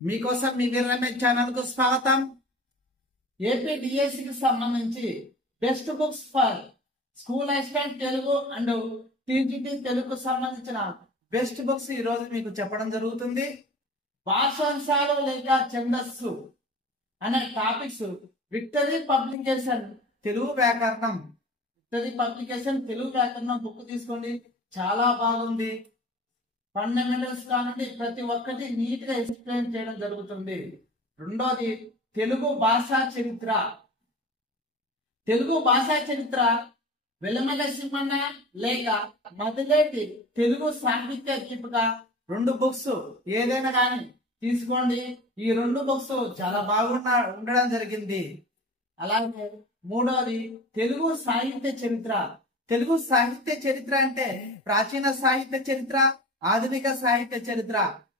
మీకోసం మీ రమేష్ ఛానల్ కు స్వాగతం. ఏపీ డిఎస్సి కి సంబంధించి best books for school assistant Telugu and TGT తెలుగుకు సంబంధించిన బెస్ట్ బుక్స్ ఈ రోజు మీకు చెప్పడం జరుగుతుంది. భాషాంశాలు లేక ఛందస్సు అనే టాపిక్స్ విక్టరీ పబ్లికేషన్ తెలుగు వ్యాకరణం బుక్ తీసుకోండి, చాలా బాగుంది. ఫండమెంటల్స్ కానండి ప్రతి ఒక్కటి నీట్ గా ఎక్స్ప్లెయిన్ చేయడం జరుగుతుంది. రెండోది తెలుగు భాషా చరిత్ర వెల్లమల సింహన్న లేక మదిలేటి తెలుగు సాహిత్య దీపిక రెండు బుక్స్ ఏదైనా కానీ తీసుకోండి. ఈ రెండు బుక్స్ చాలా ఉండడం జరిగింది. అలాగే మూడోది తెలుగు సాహిత్య చరిత్ర అంటే ప్రాచీన సాహిత్య చరిత్ర, ఆధునిక సాహిత్య చరిత్ర.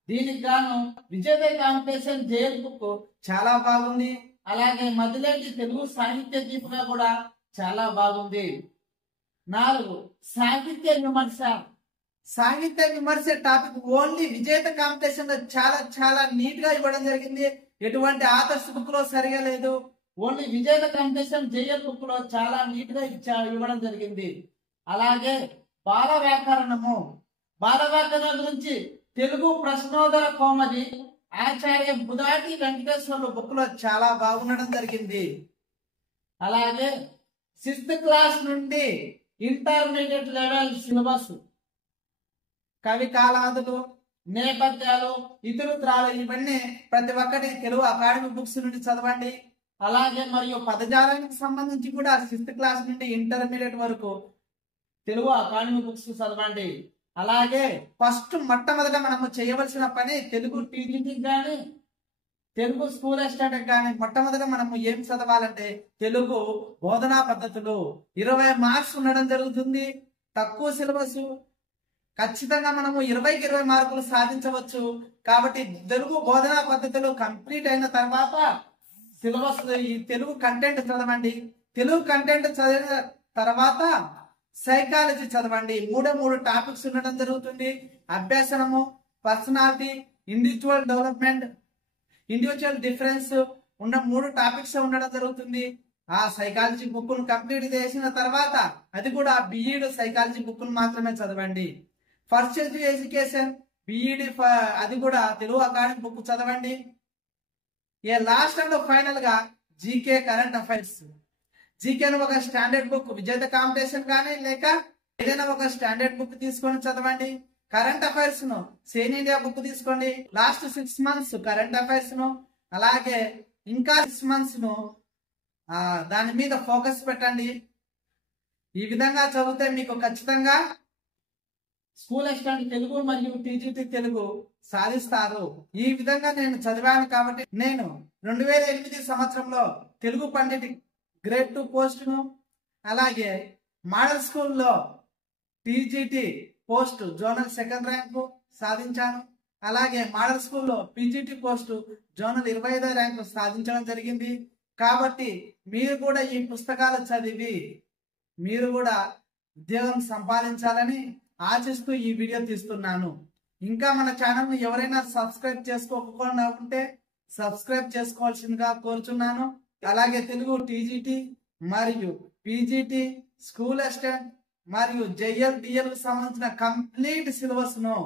దీనికి గాను విజయ్ కాంపిటీషన్ జైల్ బుక్ చాలా బాగుంది. అలాగే మదిలేటి తెలుగు సాహిత్య దీపిక కూడా చాలా బాగుంది. 4 సాహిత్య విమర్శ టాపిక్ ఓన్లీ విజేత కాంపిటీషన్ లో చాలా నీట్ గా ఇవ్వడం జరిగింది. ఎటువంటి ఆథర్స్ బుక్ లో సరిగా లేదు. ఓన్లీ విజేత కాంపిటీషన్ జేఎల్ బుక్ లో చాలా నీట్ గా ఇవ్వడం జరిగింది. అలాగే బాల వ్యాకరణం గురించి తెలుగు ప్రశ్నోత్తర కోమది ఆచార్య బుధాటి వెంకటేశ్వర్లు బుక్ లో చాలా బాగుండడం జరిగింది. అలాగే 6th క్లాస్ నుండి ఇంటర్మీడియట్ లెవెల్ సిలబస్ కవి కాలాదులు, నేపథ్యాలు, ఇతరుత్రాలు ఇవన్నీ ప్రతి ఒక్కటి తెలుగు అకాడమీ బుక్స్ నుండి చదవండి. అలాగే మరియు పదజాలానికి సంబంధించి కూడా 6th క్లాస్ నుండి ఇంటర్మీడియట్ వరకు తెలుగు అకాడమీ బుక్స్ చదవండి. అలాగే మొట్టమొదట మనము చేయవలసిన పని తెలుగు టీజీటీకి కానీ తెలుగు స్కూల్ అసిస్టెంట్ కానీ మొట్టమొదట మనము ఏం చదవాలంటే తెలుగు బోధనా పద్ధతులు 20 మార్క్స్ ఉండడం జరుగుతుంది. తక్కువ సిలబస్, ఖచ్చితంగా మనము 20కి 20 మార్కులు సాధించవచ్చు. కాబట్టి తెలుగు బోధనా పద్ధతులు కంప్లీట్ అయిన తర్వాత సిలబస్ ఈ తెలుగు కంటెంట్ చదవండి. తెలుగు కంటెంట్ చదివిన తర్వాత సైకాలజీ చదవండి. 3 టాపిక్స్ ఉండడం జరుగుతుంది. అభ్యాసనము, personality, individual development, individual difference ఉన్న 3 టాపిక్స్ ఉండడం జరుగుతుంది. ఆ సైకాలజీ బుక్ ను కంప్లీట్ చేసిన తర్వాత అది కూడా బిఈడి సైకాలజీ బుక్ ను మాత్రమే చదవండి. ఫస్ట్ ఎడ్యుకేషన్ బిఈడి అది కూడా తెలుగు అకాడమీ బుక్ చదవండి. లాస్ట్ అండ్ ఫైనల్ గా జీకే కరెంట్ అఫైర్స్. జీకేను ఒక స్టాండర్డ్ బుక్ విజేత కాంపిటీషన్ కానీ లేక ఏదైనా ఒక స్టాండర్డ్ బుక్ తీసుకొని చదవండి. కరెంట్ అఫైర్స్ ను సేన్ ఇండియా బుక్ తీసుకోండి. లాస్ట్ 6 months కరెంట్ అఫైర్స్ ను, అలాగే ఇంకా 6 months ను దాని మీద ఫోకస్ పెట్టండి. ఈ విధంగా చదివితే మీకు ఖచ్చితంగా స్కూల్ అసిస్టెంట్ తెలుగు మరియు టీజీటీ తెలుగు సాధిస్తారు. ఈ విధంగా నేను చదివాను కాబట్టి నేను 2008 సంవత్సరంలో తెలుగు పండిట్ గ్రేడ్ 2 పోస్టును, అలాగే మోడల్ స్కూల్లో TGT post zonal 2nd rank సాధించాను. అలాగే మోడల్ స్కూల్లో పీజీటీ పోస్ట్ జోనల్ 25వ ర్యాంకు సాధించడం జరిగింది. కాబట్టి మీరు కూడా ఈ పుస్తకాలు చదివి మీరు కూడా ఉద్యోగం సంపాదించాలని ఆశిస్తూ ఈ వీడియో తీస్తున్నాను. ఇంకా మన ఛానల్ ను ఎవరైనా సబ్స్క్రైబ్ చేసుకోకుండా ఉంటే సబ్స్క్రైబ్ చేసుకోవాల్సిందిగా కోరుచున్నాను. అలాగే తెలుగు టీజీటీ మరియు పీజీటీ, స్కూల్ అసిస్టెంట్ మరియు జేఎల్ డిఎల్ కు సంబంధించిన కంప్లీట్ సిలబస్ ను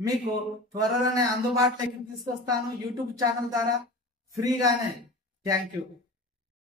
మీకు త్వరలోనే అందుబాటులోకి తీసుకొస్తాను యూట్యూబ్ ఛానల్ ద్వారా ఫ్రీగానే. Thank you.